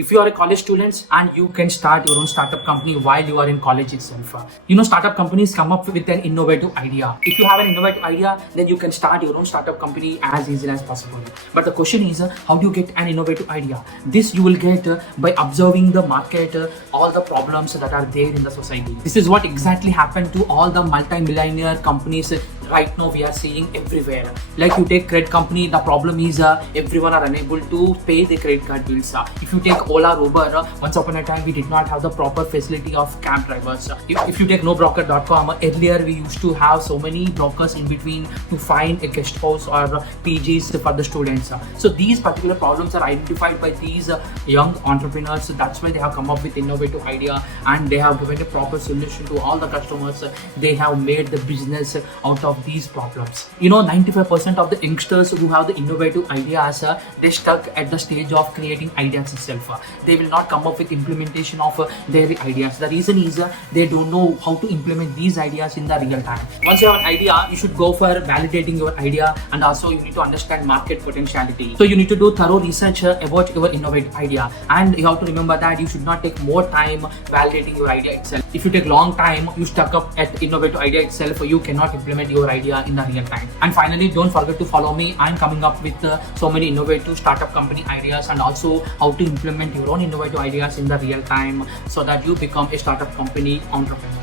If you are a college student and you can start your own startup company while you are in college itself. Startup companies come up with an innovative idea. If you have an innovative idea, then you can start your own startup company as easily as possible. But the question is, how do you get an innovative idea? This you will get by observing the market, all the problems that are there in the society. This is what exactly happened to all the multi-millionaire companies right now we are seeing everywhere. Like you take credit company, the problem is everyone are unable to pay the credit card bills. If you take Ola, Uber, once upon a time we did not have the proper facility of cab drivers. If you take nobroker.com, earlier we used to have so many brokers in between to find a guest house or PGs for the students. So these particular problems are identified by these young entrepreneurs. So that's why they have come up with innovative idea and they have given a proper solution to all the customers. They have made the business out of these problems. 95% of the youngsters who have the innovative ideas, they stuck at the stage of creating ideas itself. They will not come up with implementation of their ideas. The reason is they don't know how to implement these ideas in the real time. Once you have an idea, you should go for validating your idea, and also you need to understand market potentiality. So you need to do thorough research about your innovative idea, and you have to remember that you should not take more time validating your idea itself. If you take long time, you stuck up at innovative idea itself, you cannot implement your idea in the real time. And finally, don't forget to follow me. I'm coming up with so many innovative startup company ideas and also how to implement your own innovative ideas in the real time so that you become a startup company entrepreneur.